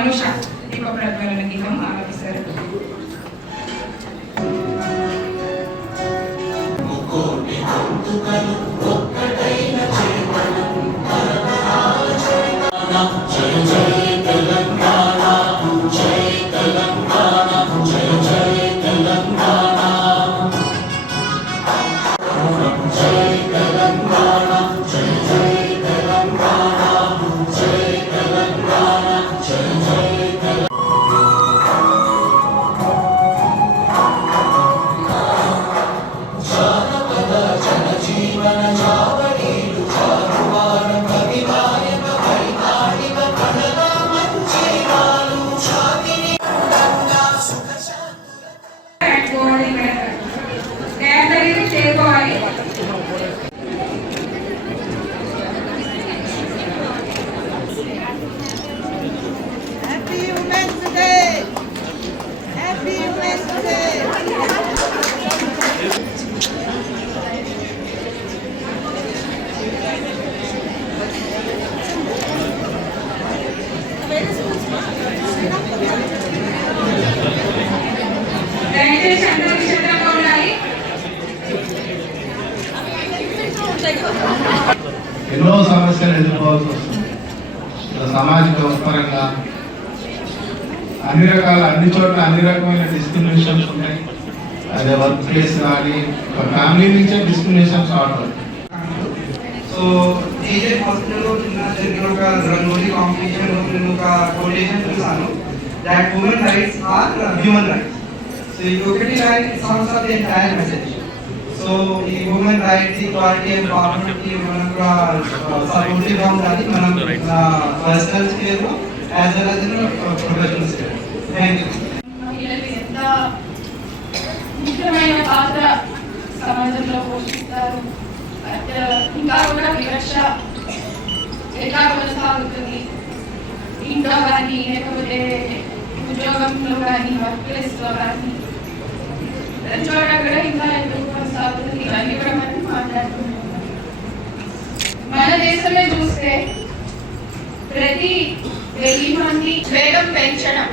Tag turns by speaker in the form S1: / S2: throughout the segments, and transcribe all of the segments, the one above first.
S1: ano siya. Hindi
S2: pa brad ka na naging mga
S1: officer. Muko, ikaw, tukalong
S3: ఎన్నో సమస్యలు ఎదుర్కోవాల్సి వస్తుంది. సామాజిక పరంగా అన్ని రకాల అన్ని చోట్ల అన్ని రకమైన డిస్క్రిమినేషన్స్ ఉన్నాయి. అదే వర్క్ ప్లేస్ కానీ ఫ్యామిలీ నుంచే డిస్క్రిమినేషన్స్ స్టార్ట్
S4: సో ఏజెడ్ హాస్పిటల్లో చిన్న జరిగిన ఒక రంగోలీ కాంపిటీషన్ నేను ఒక కోటేషన్ చూసాను that women rights are human rights so ఇది ఒకటి line sums of the entire message so ఈ ఉమెన్ రైట్స్ ఈక్వాలిటీ అండ్ పార్ట్నర్కి మనం కూడా సపోర్టివ్ గా ఉండాలి మనం personal scale as well as professional scale thank you
S5: మహిళలు ఎంత ముఖ్యమైన పాత్ర సమాజంలో పోషిస్తారు అట్ ఇంకా కూడా వివక్ష ఎట్లా కొనసాగుతుంది ఇంట్లో కానీ లేకపోతే ఉద్యోగంలో కానీ వర్క్ ప్లేస్లో కానీ ప్రతి చోట కూడా ఇంకా ఇవన్నీ కూడా మనం మాట్లాడుకుంటున్నాం మన దేశమే చూస్తే ప్రతి వెయ్యి మంది వేగం పెంచడం.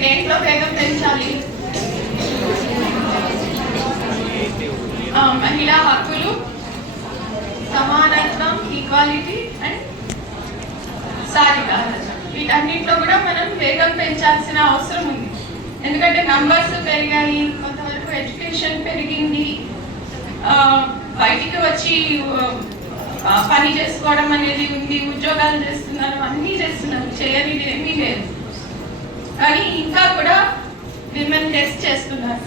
S5: దేంట్లో వేగం పెంచాలి? మహిళా హక్కులు సమానత్వం ఈక్వాలిటీ అండ్ సాధికారత. వీటన్నింటిలో కూడా మనం వేగం పెంచాల్సిన అవసరం ఉంది. ఎందుకంటే నంబర్స్ పెరిగాయి కొంతవరకు ఎడ్యుకేషన్ పెరిగింది. బయటికి వచ్చి పని చేసుకోవడం అనేది ఉంది ఉద్యోగాలు చేస్తున్నారు అన్నీ చేస్తున్నారు చేయనిది ఏమీ లేదు. కానీ ఇంకా కూడా విమెన్ టెస్ట్ చేస్తున్నారు.